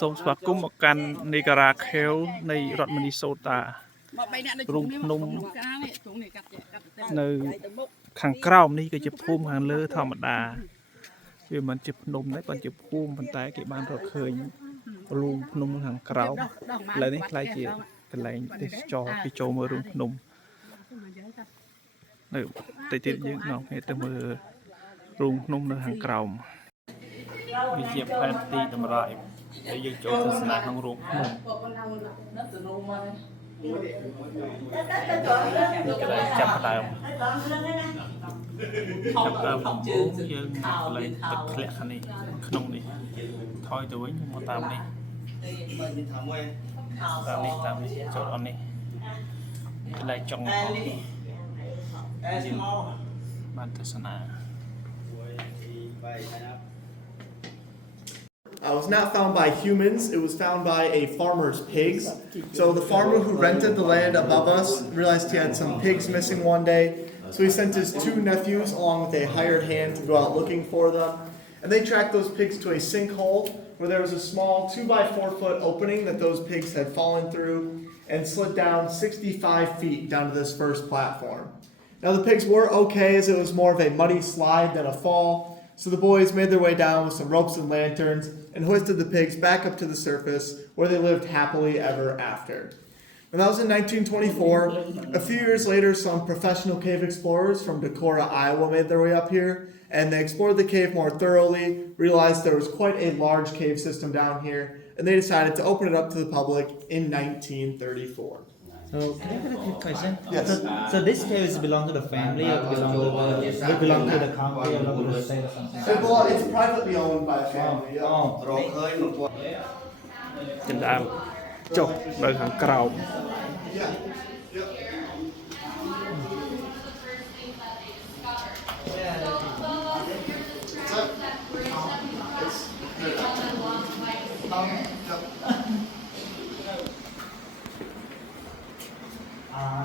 សូមស្វាគមន៍មកកាន់ Niagara Cave នៃរដ្ឋ Minnesota រូងភ្នំនៅខាងក្រោមនេះគឺជាភូមិខាងលើធម្មតាវាមិនជាភ្នំទេគាត់ជាភូមិប៉ុន្តែគេបានរកឃើញរូងភ្នំខាងក្រោមឥឡូវនេះខ្លាយជាកន្លែងទេសចរពីចូលមើលរូងភ្នំនៅតិចទៀតយើងនាំគ្នាទៅមើលរូងភ្នំនៅខាងក្រោមវាជាផែនទីតម្រៃហើយយើងចូលទស្សនាក្នុងរូងភ្នំកន្លែងចាប់ដើមដំបូងយើងកន្លែងទឹកធ្លាក់ខាងនេះក្នុងនេះថយទៅវិញមកតាមនេះចូលអននេះកន្លែងចុងបានទស្សនា It was not found by humans, it was found by a farmer's pigs. So the farmer who rented the land above us realized he had some pigs missing one day. So he sent his two nephews along with a hired hand to go out looking for them. And they tracked those pigs to a sinkhole where there was a small 2x4-foot opening that those pigs had fallen through and slid down 65 feet down to this first platform. Now the pigs were okay as it was more of a muddy slide than a fall. So the boys made their way down with some ropes and lanterns and hoisted the pigs back up to the surface where they lived happily ever after. And that was in 1924. A few years later, some professional cave explorers from Decorah, Iowa made their way up here and they explored the cave more thoroughly, realized there was quite a large cave system down here, and they decided to open it up to the public in 1934. So can I have a quick question? Yes. So this cave is belong to the family or belong to the county or belong to the state or something? It's privately owned by a family. Yeah. ចំដើមចុះនៅខាងក្រោម Yeah.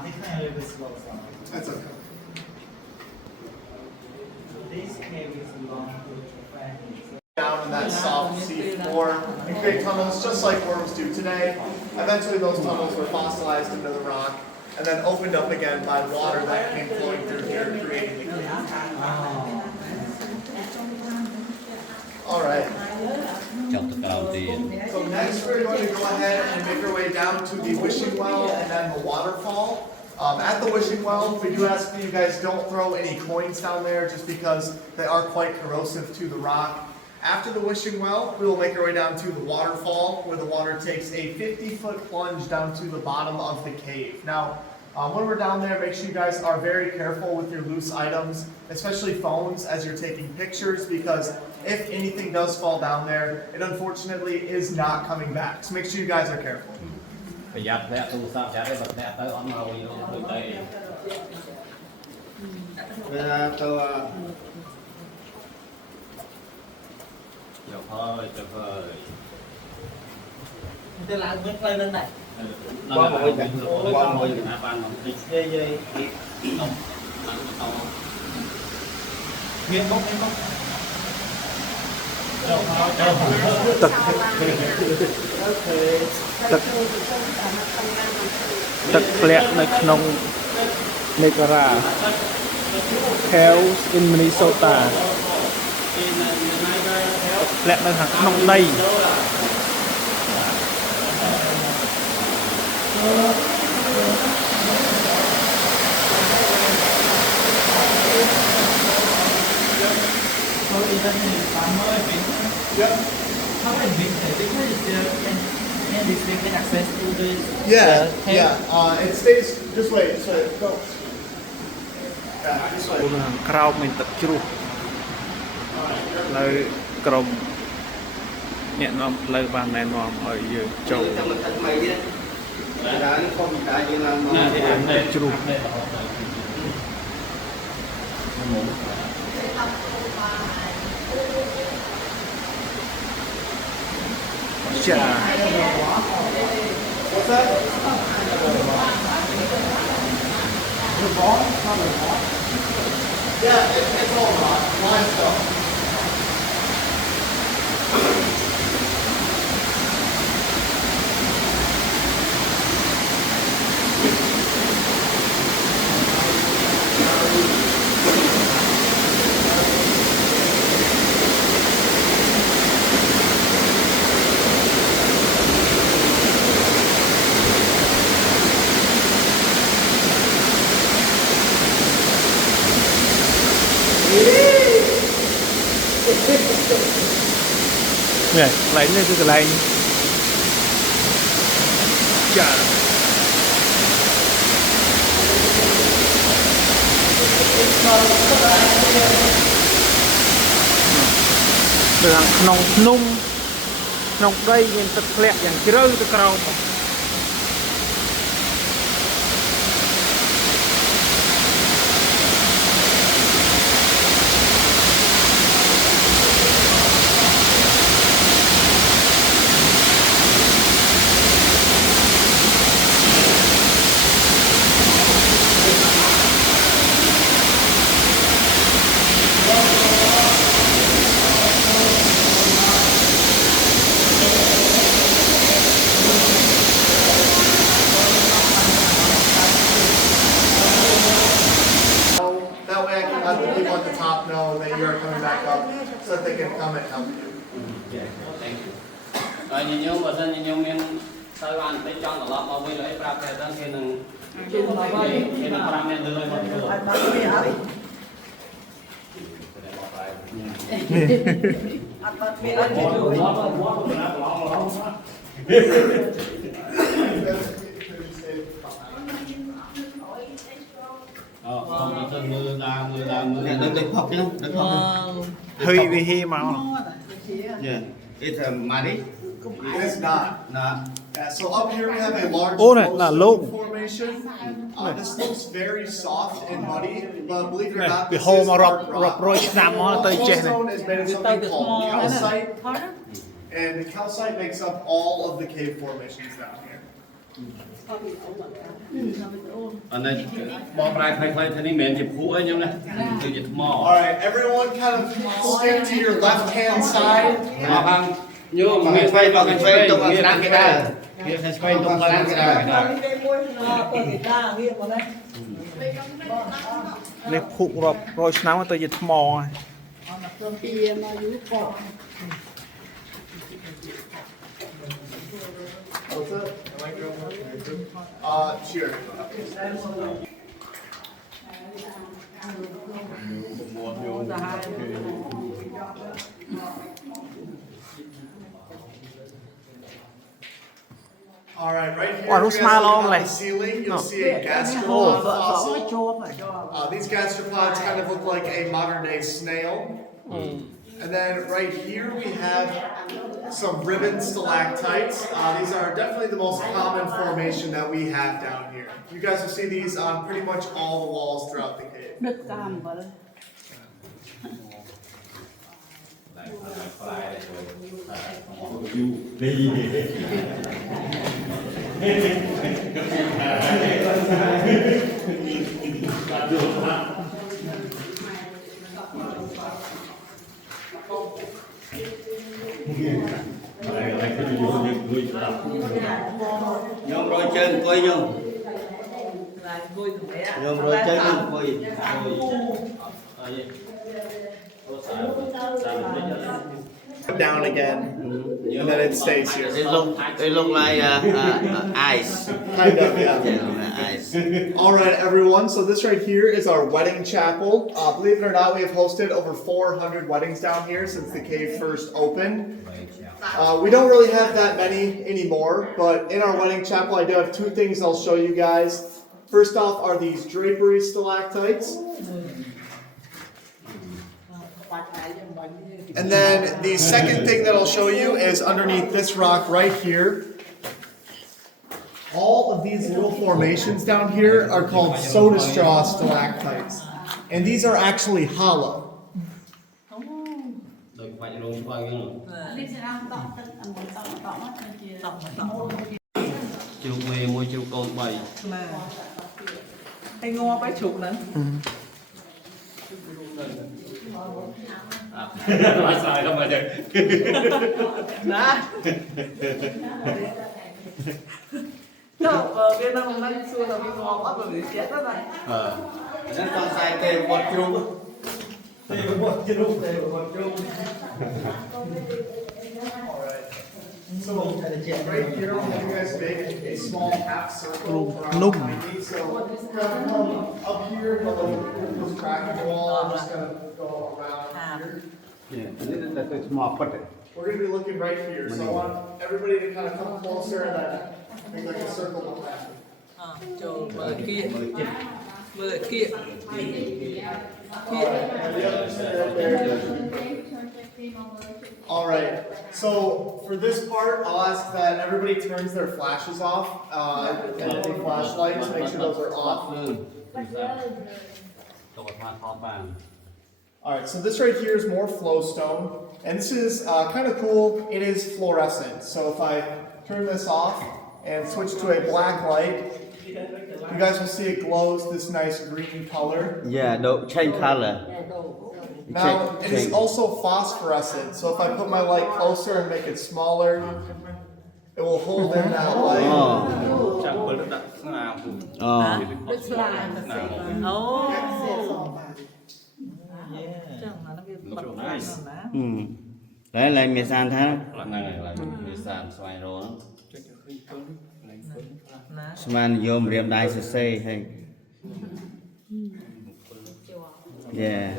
This kind of a little bit slow, so. That's okay. So this cave is belong to the family. Down in that soft sea floor and create tunnels just like worms do today. Eventually those tunnels were fossilized into the rock and then opened up again by water that came flowing through here, creating the cave. All right. So next we're going to go ahead and make our way down to the wishing well and then the waterfall. At the wishing well, we do ask that you guys don't throw any coins down there just because they are quite corrosive to the rock. After the wishing well, we will make our way down to the waterfall where the water takes a 50-foot plunge down to the bottom of the cave. Now, when we're down there, make sure you guys are very careful with your loose items, especially phones as you're taking pictures, because if anything does fall down there, it unfortunately is not coming back. So make sure you guys are careful.ទឹកធ្លាក់នៅក្នុង Niagara Cave in Minnesota ធ្លាក់នៅខាងក្នុងដី It stays. Just wait. Go. ខាងក្រោមមានទឹកជ្រោះហើយក្រុមអ្នកនាំផ្លូវបានណែនាំឲ្យយើងចូលជ្រោះ Yeah. What's that? The ball? Yeah, it's all rock. Limestone. này lấy lên cái lấy chà đường nông nung nông đây nhìn thật lẹอย่างcái rơi cái cầu That way I can let the people at the top know that you're coming back up so that they can come and help you. Rồi nhìn nhau mà dân nhìn nhau miền Sài Gòn bên trong là lọt mà bây giờ ấy prap cái dân kia nâng kia nâng prap men lười mà đừng học chứ đừng học hơi vì hi màu yeah it's money It's not. Yeah, so up here we have a large Ô này là lông formation. This looks very soft and muddy, but believe it or này not, bị this hồ is mà hard rập rock. rơi nằm nó tới chết này Limestone is made of something called calcite, and the calcite makes up all of the cave formations down here. anh này bỏ prap khai khai thế này miền chụp cũ ấy nhau này từ chụp mò All right, everyone kind of stick to your left-hand side. mà bằng như mà miền Tây vào miền Tây trong miền Nam cái đây miền Tây trong Nam cái đây នេះភុករប់100ឆ្នាំទៅជាថ្មហើយ What's that? Sure. All right, right here, Wow, if nó you guys smile look on on này. the ceiling, you'll No. see a gastropod fossil. These gastropods kind of look like a modern-day snail. And then right here we have some ribbon stalactites. These are definitely the most common formation that we have down here. You guys will see these on pretty much all the walls throughout the cave. nhôm rồi chân quay nhung nhôm rồi chân quay Down again, and then it stays here. it look like ice Kind of, yeah. ice All right, everyone. So this right here is our wedding chapel. Believe it or not, we have hosted over 400 weddings down here since the cave first opened. We don't really have that many anymore, but in our wedding chapel, I do have two things I'll show you guys. First off are these drapery stalactites. And then the second thing that I'll show you is underneath this rock right here. All of these little formations down here are called soda straw stalactites. And these are actually hollow. chụp về môi chụp cồn bảy Anh ngon phải chụp nữa. nói sai không mà được Đó. Việt Nam năm xưa là bị ngon quá rồi bị chết đó này. nó còn sai thêm một chung thêm một chung So right here, we have you guys make a small half circle around behind me. So kind of come up here, but like this crack in the wall, I'm just gonna go around here. yeah, this is the small put we're going to be looking right here. So I want everybody to kind of come closer and then make like a circle behind me. Trời mời kia. Mời kia. All right. So for this part, I'll ask that everybody turns their flashes off. And any flashlights, make sure those are off. All right. So this right here is more flowstone, and this is kind of cool. It is fluorescent. So if I turn this off and switch to a black light, you guys will see it glows this nice green color. Yeah, no, change color. Now, it is also phosphorescent, so if I put my light closer and make it smaller, it will hold in that light. Oh. Đấy là mì san thế. Sman vô riêng đai sơ sê hay. Yeah.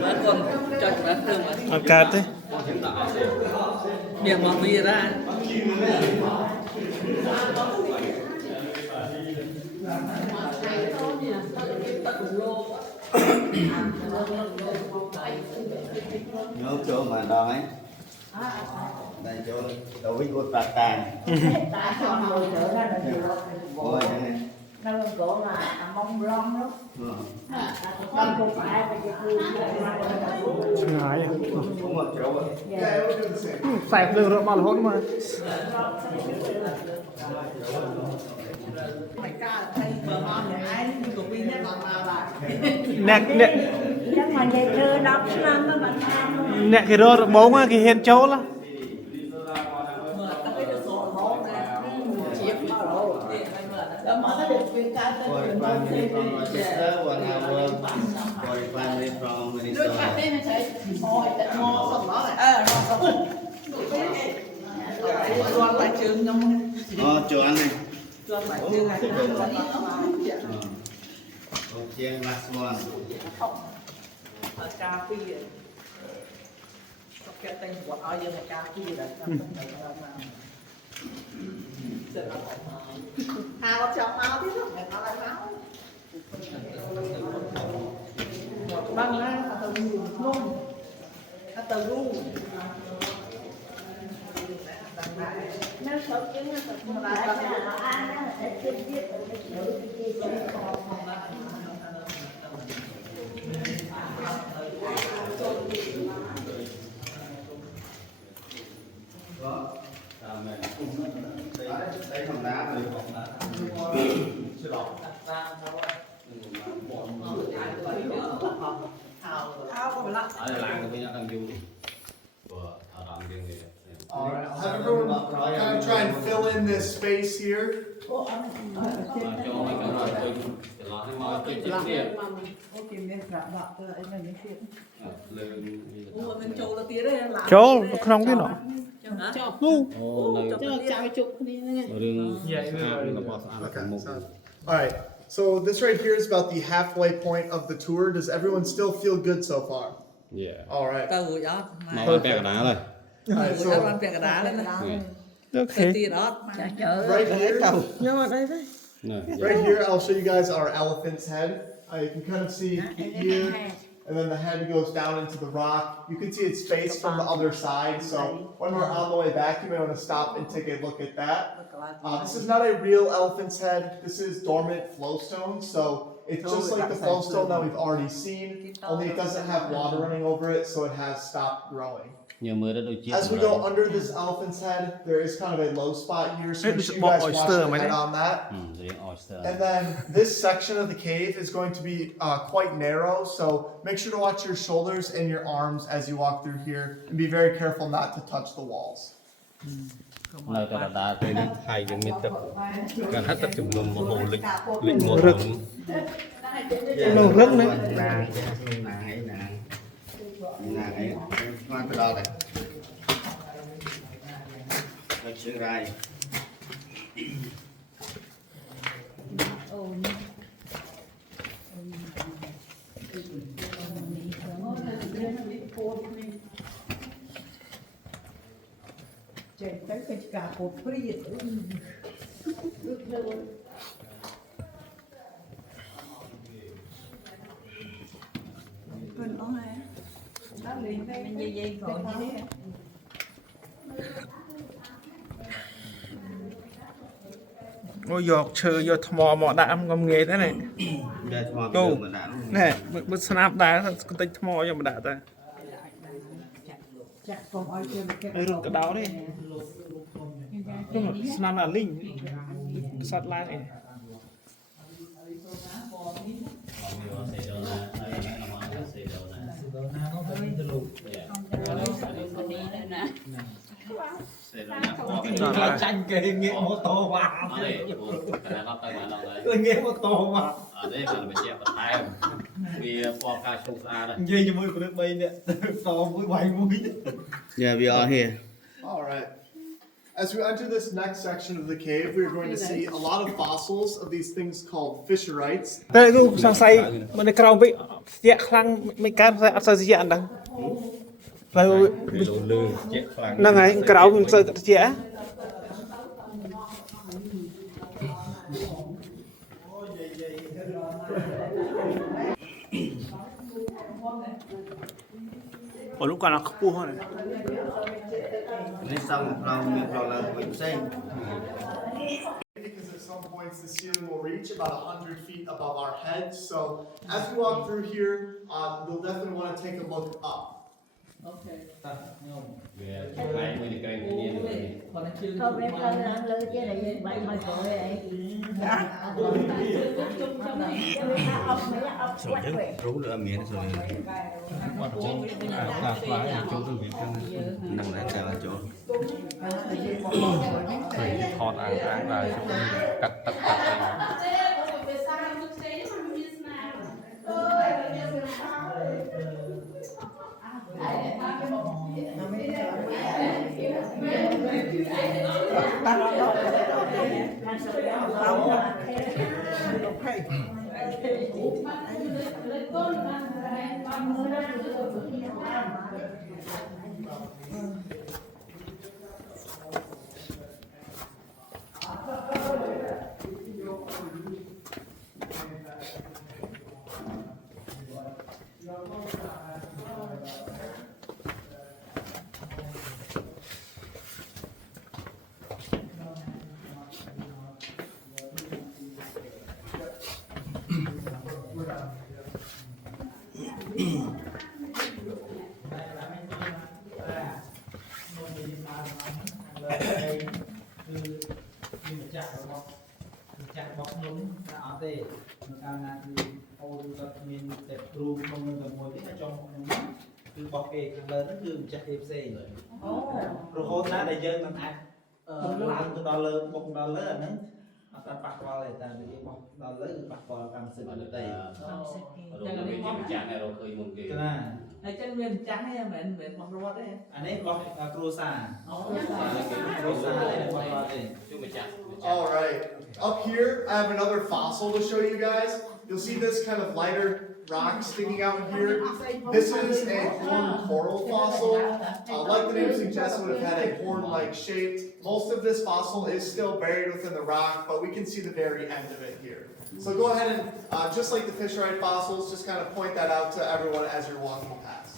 Má con cho chúng ta thơm mà. Ở cát đấy. Miệng mà bia ra. Nhớ chỗ mà đo ấy. Đây chỗ đầu vít của tạc tàn. Ôi này. Nó gọi là mông lon đó. Con cũng phải Ngái. Cũng một chỗ rồi. Yeah, it will do the same. Sạch đường rồi mà hốt mà. Mày ca thay vợ con nhà ai của mình nhất là Nè chắc mà về trưa đọc năm nó bạn ăn. nè cái rô bóng á cái hiện chỗ là. For family from Manchester, 1 hour. For family from Minnesota. con lại trường nhông Chỗ ăn này. con lại trường này Chiên last one. cà phê cái tên của ai giờ là cà phê đấy hào chồng máu thế thôi người ta lại máu băng á từ luôn từ luôn Nó sốt chứ nó cũng phải là nó ăn á, để chưa biết nữ kia sẽ Đây phòng đá rồi. All right, I'll have everyone kind of try and fill in this space here. Chỗ không cái nọ. All right, so this right here is about the halfway point of the tour. Does everyone still feel good so far? Yeah. All right. từ đó Màu bẹt đá rồi. All right, từ so đó bên cái đá lên Okay. từ đó right here, Này. right here, I'll show you guys our elephant's head. You can kind of see here, and then the head goes down into the rock. You can see its face from the other side. So when we're on the way back, you may want to stop and take a look at that. This is not a real elephant's head. This is dormant flowstone. So it's just like the flowstone that we've already seen, only it doesn't have water running over it, so it has stopped growing. Nhiều mới đã đôi chiếc. As we go under this elephant's head, there is kind of a low spot here, so Hey, make this sure is you guys about watch oyster, the my head name. on that. Oyster. And then this section of the cave is going to be quite narrow, so make sure to watch your shoulders and your arms as you walk through here, and be very careful not to touch the walls. Nơi cái đá Đây là hai cái miết tập. Gần hết tập trung lùm một hồ lịch. Lịch một hồ. Nó rất đấy. nàng ấy khoan cái đó này. Let's try. Chạy tới cái cả một free Quên nó hả? Đó liền cái dây còn như thế. Ôi giọt chơi giọt mò mò đạm ngâm nghề thế này. Cô nè bữa snap đá con tay mò cho mà đạ ta. Chặt còn ai chơi cái Đây rừng cái đáo đi. Chung là snap là linh. Sát lại này. Là tranh cái nghĩa mô tô vào nghĩa mô tô vào đây là mình chẹt tay vì qua ca sông xa đây dây cho mũi của nước bay nè to mũi bay mũi. Yeah, we are here. All right. As we enter this next section of the cave, we're going to see a lot of fossils of these things called fisherites. Đây cô sang say mà đây cầu bị dẹt khăng mấy cái sẽ ăn sao dẹt đằng. Rồi lô lư chẹt phẳng năng ấy cầu mình sẽ dẹt. Ở lúc còn là khóc bu này. Nên xongเราlà mình xây. Because at some points the ceiling will reach about 100 feet above our heads. So as we walk through here, you'll definitely want to take a look up. ngày mình được cái nhiên Không em lên lư chứ này vậy mà gọi vậy. Rú lửa miếng rồi. Nằm lại theo chỗ. thọt áng là cắt cắt cắt chặt bọc nhúng là ở đây người ta là đi ô tô mình đẹp ru không nên là mồi cái trong cứ bọc kề càng lớn nó cứ chặt thêm xe rồi hôm nay để dân mình ăn làm từ đó lớn bọc đó lớn nữa ta bạc vào này ta bị bọc đó lớn bạc vào cầm sừng ở đây rồi mình chỉ chạm này rồi khơi một cái ở trên miền trắng hay miền bọc rốt đấy anh ấy bọc cruza đây bọc đây chứ mình chạm All right. Up here, I have another fossil to show you guys. You'll see this kind of lighter rock sticking out here. This is a horned coral fossil. Like the name suggests, it would have had a horn-like shape. Most of this fossil is still buried within the rock, but we can see the very end of it here. So go ahead and, just like the fisherite fossils, just kind of point that out to everyone as you're walking past.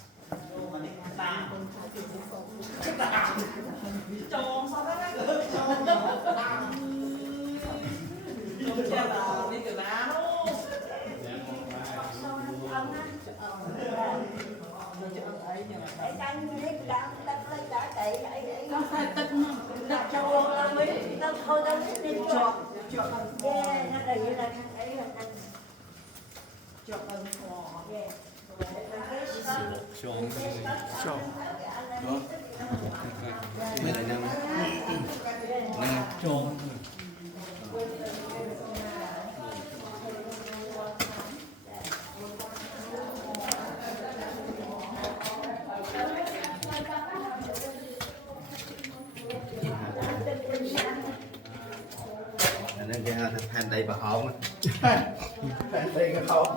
Đây là năm. Tròn. Nên cái than đây bà hậu Đây cái không.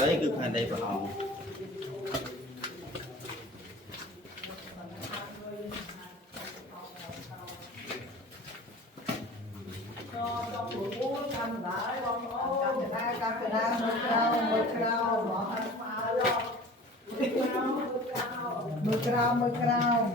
đấy cứ phan đây bà hậu Mưa cao.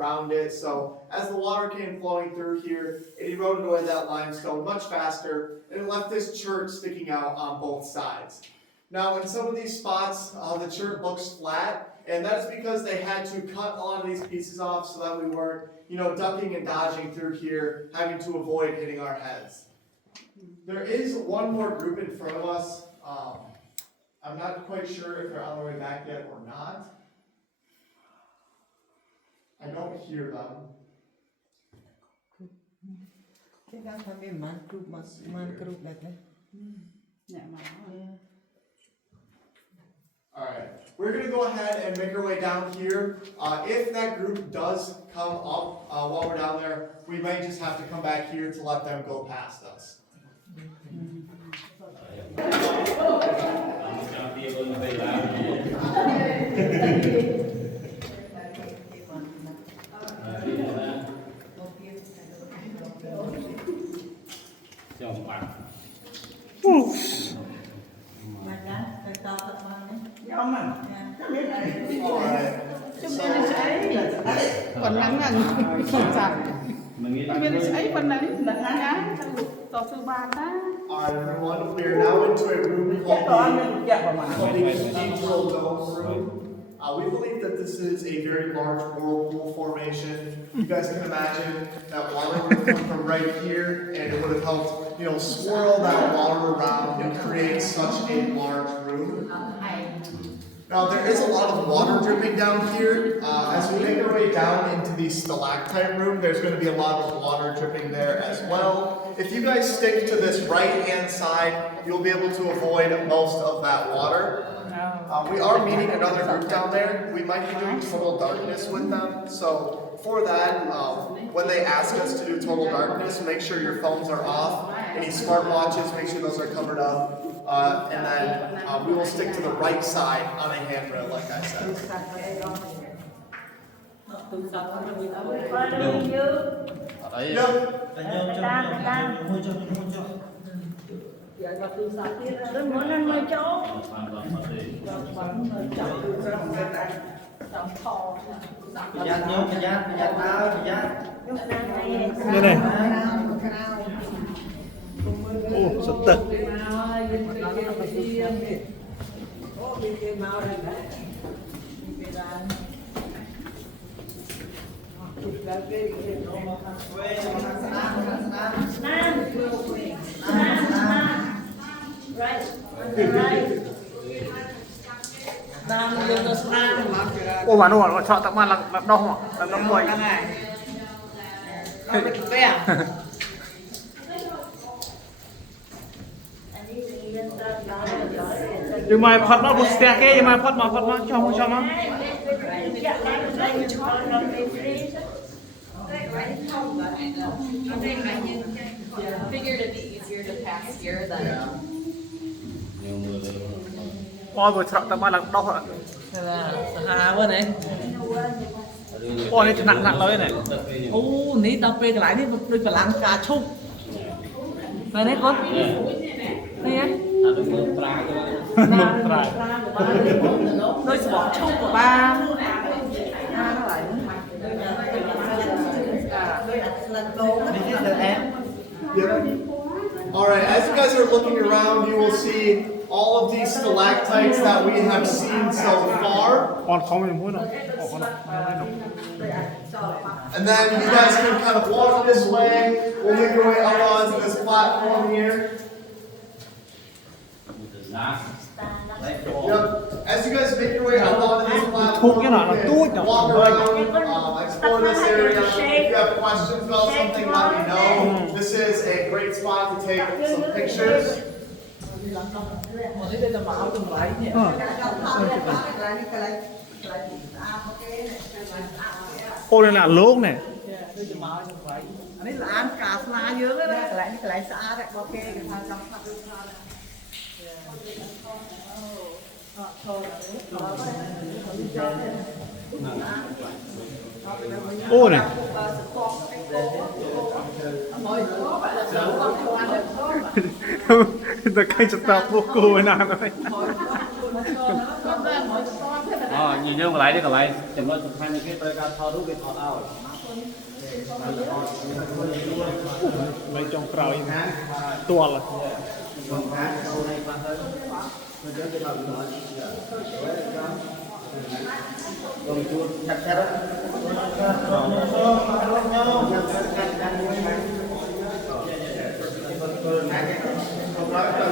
Around it, so as the water came flowing through here, it eroded away that limestone much faster, and it left this chert sticking out on both sides. Now, in some of these spots, the chert looks flat, and that is because they had to cut a lot of these pieces off so that we weren't, ducking and dodging through here, having to avoid hitting our heads. There is one more group in front of us. I'm not quite sure if they're on their way back yet or not. I don't hear them. Alright, we're going to go ahead and make our way down here. If that group does come up while we're down there, we may just have to come back here to let them go past us. Phần nắng là không sạch. Mình ấy phần nắng là nắng tỏ sư ba ta. Alright everyone, we are now into a room called the Cathedral Dome Room. We believe that this is a very large whirlpool formation. You guys can imagine that water would have come from right here, and it would have helped, swirl that water around and create such a large room. Now there is a lot of water dripping down here. As we make our way down into the stalactite room, there's going to be a lot of water dripping there as well. If you guys stick to this right-hand side, you'll be able to avoid most of that water. We are meeting another group down there. We might be doing total darkness with them. So for that, when they ask us to do total darkness, make sure your phones are off. Any smartwatches, make sure those are covered up. And then we will stick to the right side on a handrail, like I said. Đây này. Ồ, rất tật. Ô mà nó bảo chọn tặng mà làm đau hả? Làm đau mùi. Nhưng mà phật nó một xe kia nhưng mà phật mà cho mà. Figured it'd be easier to pass here than. Ôi vừa chọn tặng mà làm đau hả? Là hà quá này. Ôi này nặng lấy này. Ô, ní tao phê cái lại đi đôi cả lăng cà chung. Này đấy con. Đây á. Đôi bỏ chung của ba. Nó lại. Alright, as you guys are looking around, you will see all of these stalactites that we have seen so far. And then you guys can kind of walk this way. We'll make our way up onto this platform here. Yep. As you guys make your way up onto this platform, you can walk around. I just explore this area. If you have questions about something, let me know. This is a great spot to take some pictures. Đây là màu từng lại nhỉ. Ô đây là lốp này. Đây là màu từng lại. Anh ấy là ăn cả lá dứa đấy. Cái lại xa đấy. Ok cái thằng trong mặt được ra đấy. Ô này. Ta cây chặt tao vô cô ấy nào rồi. Nhìn nhau lại đi còn lại chẳng có chụp hai cái tay cao thò đúng cái thò ao Mấy trong cào ini tua là Alright,